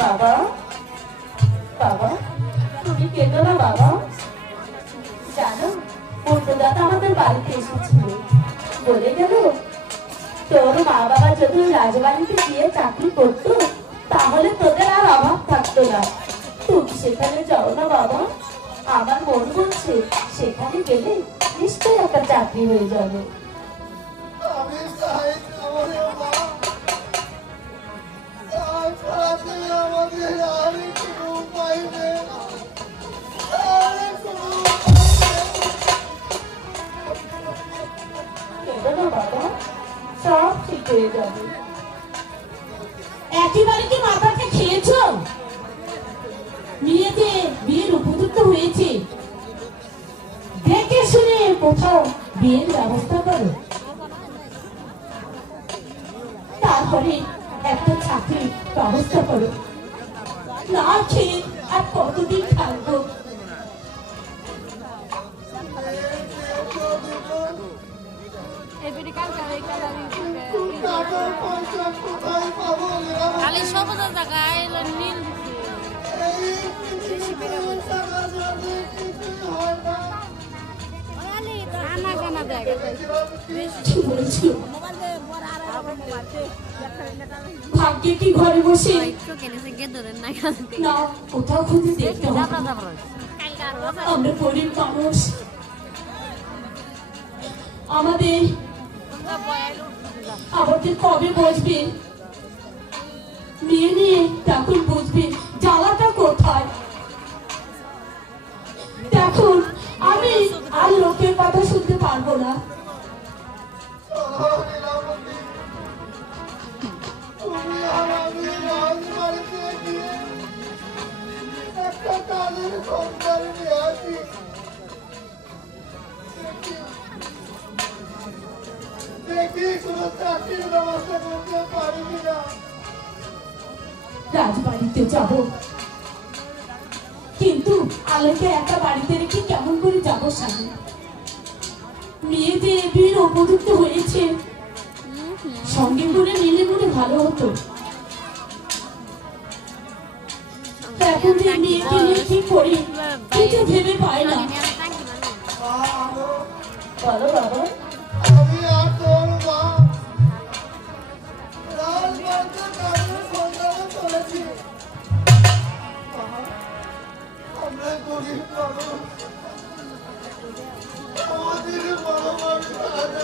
বাবা বাবা, তুমি কেঁদো না বাবা। জানো, পূর্ণদাতা আমাদের বাড়িতে এসেছিল। বলে গেল, তোর মা বাবা যদি রাজবাড়িতে গিয়ে চাকরি করতো, তাহলে তোদের আর অভাব থাকতো না। তুমি সেখানে যাও না বাবা। আমার মন বলছে, সেখানে গেলে নিশ্চয়ই একটা চাকরি হয়ে যাবে। হয়ে যাবে। একেবারে কি মাথাটা খেয়েছো? বিয়েতে বিয়ের উপযুক্ত হয়েছে। দেখে শুনে কোথাও বিয়ের ব্যবস্থা করো। তারপরে একটা চাকরির ব্যবস্থা করো। না খেয়ে আর কতদিন থাকব? পাবো খালি সবুজ জায়গায় নীল ভাগ্যে কি ঘরে বসে? না কোথাও খুঁজে দেখতে আমরা গরিব মানুষ আমাদের আমাদের কবে বসবে মেয়ে নিয়ে তখন বুঝবে, জ্বালাটা কোথায়? দেখুন, আমি আর লোকের কথা শুনতে পারব না। একটা কাজের কোনো চাকরির ব্যবস্থা করতে রাজবাড়িতে যাব। কিন্তু আলোকে একা বাড়িতে রেখে কেমন করে যাব স্বামী? মেয়ে যে বিয়ের উপযুক্ত হয়েছে সঙ্গে করে নিলে মনে ভালো হতো। এখন যে মেয়েকে নিয়ে কি করি? কিছু ভেবে পাই না। বলো বাবা। আমরা গরিব মানুষ আমাদের বড় মানুষ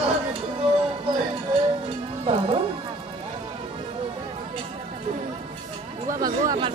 আর কোনো উপায় নেই বাবা ও বাবা গো আমার